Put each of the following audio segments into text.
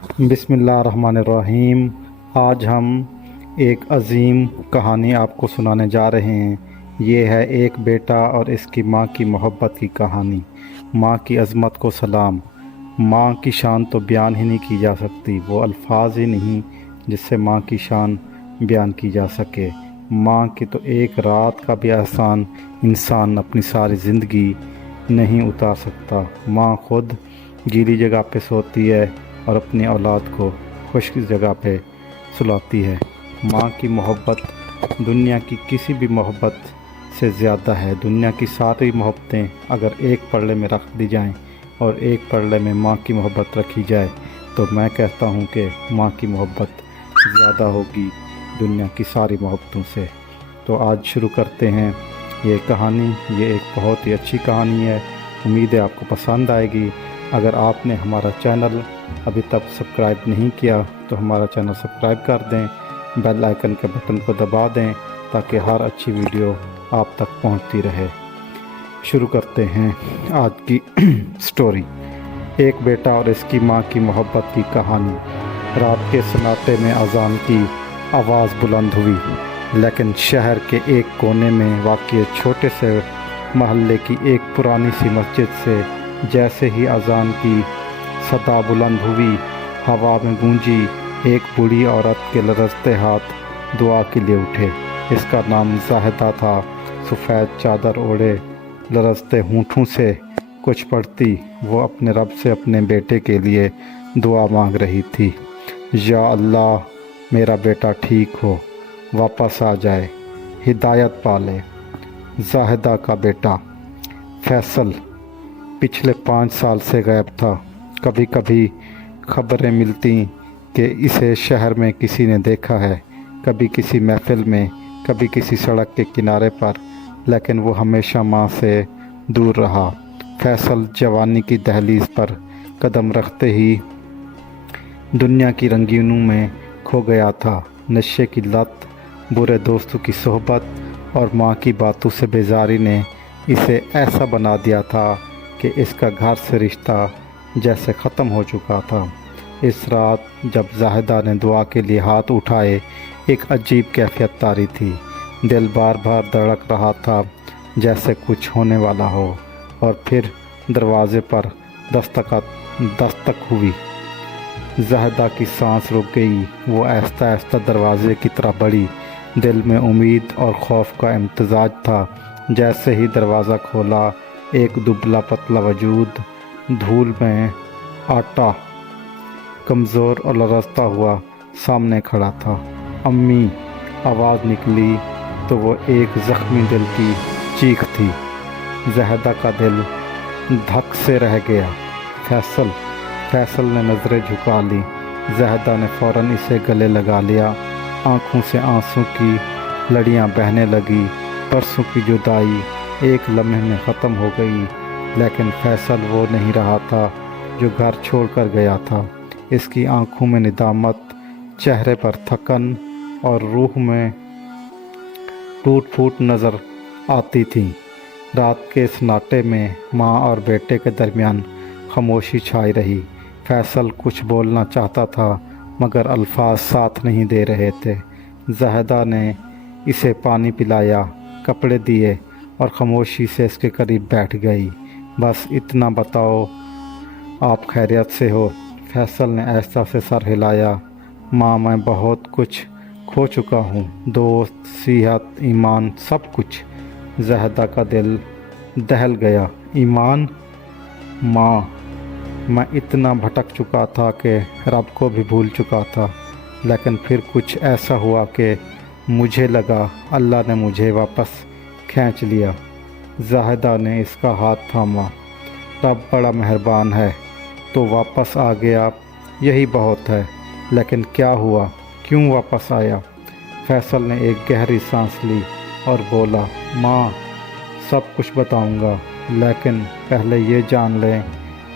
बिस्मिल्लाहिर्रहमानिर्रहीम। आज हम एक अज़ीम कहानी आपको सुनाने जा रहे हैं। ये है एक बेटा और इसकी माँ की मोहब्बत की कहानी। माँ की अज़मत को सलाम। माँ की शान तो बयान ही नहीं की जा सकती, वो अल्फाज ही नहीं जिससे माँ की शान बयान की जा सके। माँ की तो एक रात का भी एहसान इंसान अपनी सारी ज़िंदगी नहीं उतार सकता। माँ खुद गीली जगह पे सोती है और अपनी औलाद को खुश्क जगह पे सुलाती है। माँ की मोहब्बत दुनिया की किसी भी मोहब्बत से ज़्यादा है। दुनिया की सारी मोहब्बतें अगर एक पल्ले में रख दी जाएं और एक पल्ले में माँ की मोहब्बत रखी जाए तो मैं कहता हूँ कि माँ की मोहब्बत ज़्यादा होगी दुनिया की सारी मोहब्बतों से। तो आज शुरू करते हैं ये कहानी। ये एक बहुत ही अच्छी कहानी है, उम्मीद है आपको पसंद आएगी। अगर आपने हमारा चैनल अभी तक सब्सक्राइब नहीं किया तो हमारा चैनल सब्सक्राइब कर दें, बेल आइकन के बटन को दबा दें ताकि हर अच्छी वीडियो आप तक पहुंचती रहे। शुरू करते हैं आज की स्टोरी। एक बेटा और इसकी माँ की मोहब्बत की कहानी। रात के सन्नाटे में अजान की आवाज़ बुलंद हुई, लेकिन शहर के एक कोने में वाक़ई छोटे से महल्ले की एक पुरानी सी मस्जिद से जैसे ही अजान की सदा बुलंद हुई, हवा में गूंजी। एक बूढ़ी औरत के लरजते हाथ दुआ के लिए उठे। इसका नाम जाहिदा था। सफ़ेद चादर ओढ़े लरजते होंठों से कुछ पढ़ती वो अपने रब से अपने बेटे के लिए दुआ मांग रही थी। या अल्लाह, मेरा बेटा ठीक हो, वापस आ जाए, हिदायत पाले। जाहिदा का बेटा फैसल पिछले 5 साल से गायब था। कभी कभी खबरें मिलती कि इसे शहर में किसी ने देखा है, कभी किसी महफिल में, कभी किसी सड़क के किनारे पर, लेकिन वो हमेशा माँ से दूर रहा। फैसल जवानी की दहलीज पर कदम रखते ही दुनिया की रंगीनों में खो गया था। नशे की लत, बुरे दोस्तों की सोहबत और माँ की बातों से बेजारी ने इसे ऐसा बना दिया था कि इसका घर से रिश्ता जैसे ख़त्म हो चुका था। इस रात जब जाहिदा ने दुआ के लिए हाथ उठाए, एक अजीब कैफियत तारी थी। दिल बार बार धड़क रहा था जैसे कुछ होने वाला हो। और फिर दरवाज़े पर दस्तक हुई। जाहिदा की सांस रुक गई। वो आहिस्ता आहिस्ता दरवाज़े की तरफ बढ़ी। दिल में उम्मीद और खौफ का इम्तिजाज था। जैसे ही दरवाज़ा खोला, एक दुबला पतला वजूद धूल में आटा, कमज़ोर और लरजता हुआ सामने खड़ा था। अम्मी, आवाज़ निकली तो वो एक ज़ख्मी दिल की चीख थी। जाहिदा का दिल धक से रह गया। फैसल ने नज़रें झुका ली। जाहिदा ने फ़ौरन इसे गले लगा लिया। आँखों से आंसू की लड़ियाँ बहने लगी। परसों की जुदाई एक लम्हे में ख़त्म हो गई, लेकिन फैसल वो नहीं रहा था जो घर छोड़कर गया था। इसकी आंखों में निदामत, चेहरे पर थकन और रूह में टूट फूट नज़र आती थी। रात के सन्नाटे में माँ और बेटे के दरमियान खामोशी छाई रही। फैसल कुछ बोलना चाहता था मगर अल्फाज साथ नहीं दे रहे थे। जाहिदा ने इसे पानी पिलाया, कपड़े दिए और ख़ामोशी से इसके करीब बैठ गई। बस इतना बताओ, आप खैरियत से हो? फैसल ने आहिस्ता से सर हिलाया। माँ, मैं बहुत कुछ खो चुका हूँ, दोस्त, सेहत, ईमान, सब कुछ। जाहिदा का दिल दहल गया। ईमान? माँ, मैं इतना भटक चुका था कि रब को भी भूल चुका था, लेकिन फिर कुछ ऐसा हुआ कि मुझे लगा अल्लाह ने मुझे वापस खींच लिया। जाहिदा ने इसका हाथ थामा। रब बड़ा मेहरबान है, तो वापस आ गया, यही बहुत है। लेकिन क्या हुआ, क्यों वापस आया? फैसल ने एक गहरी सांस ली और बोला, माँ, सब कुछ बताऊंगा, लेकिन पहले ये जान लें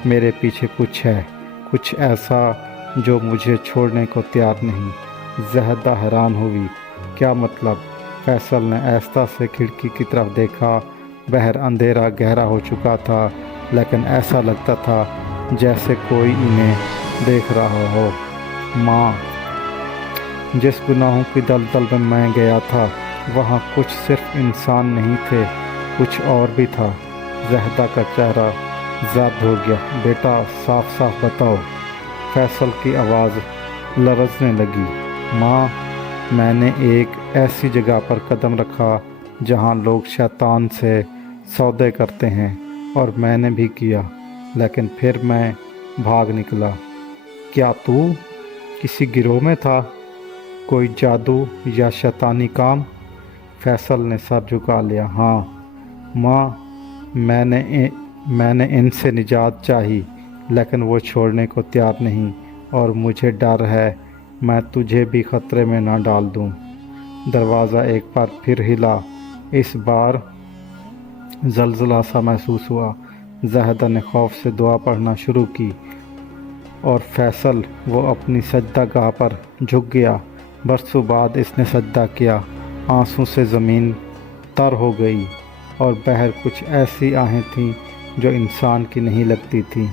मेरे पीछे कुछ है, कुछ ऐसा जो मुझे छोड़ने को तैयार नहीं। जाहिदा हैरान हुई। क्या मतलब? फैसल ने आहिस्ता से खिड़की की तरफ देखा। बाहर अंधेरा गहरा हो चुका था, लेकिन ऐसा लगता था जैसे कोई इन्हें देख रहा हो। माँ, जिस गुनाहों की दलदल में मैं गया था वहाँ कुछ सिर्फ इंसान नहीं थे, कुछ और भी था। जहदा का चेहरा जर्द हो गया। बेटा, साफ साफ बताओ। फैसल की आवाज़ लरजने लगी। माँ, मैंने एक ऐसी जगह पर कदम रखा जहाँ लोग शैतान से सौदे करते हैं, और मैंने भी किया, लेकिन फिर मैं भाग निकला। क्या तू किसी गिरोह में था? कोई जादू या शैतानी काम? फैसल ने सर झुका लिया। हाँ माँ, मैंने इनसे निजात चाही, लेकिन वो छोड़ने को तैयार नहीं, और मुझे डर है मैं तुझे भी खतरे में ना डाल दूँ। दरवाज़ा एक बार फिर हिला। इस बार जलजला सा महसूस हुआ। जहदा ने खौफ से दुआ पढ़ना शुरू की, और फैसल वो अपनी सजदागाह पर झुक गया। बरसों बाद इसने सजदा किया। आंसू से ज़मीन तर हो गई, और बहर कुछ ऐसी आहें थीं जो इंसान की नहीं लगती थीं।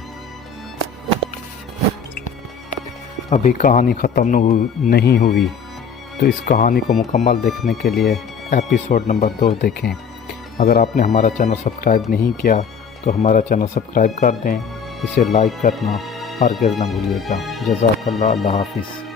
अभी कहानी ख़त्म नहीं हुई, तो इस कहानी को मुकम्मल देखने के लिए एपिसोड नंबर 2 देखें। अगर आपने हमारा चैनल सब्सक्राइब नहीं किया तो हमारा चैनल सब्सक्राइब कर दें। इसे लाइक करना हरगिज़ ना भूलिएगा। जज़ाकल्लाह। अल्लाह हाफ़िज़।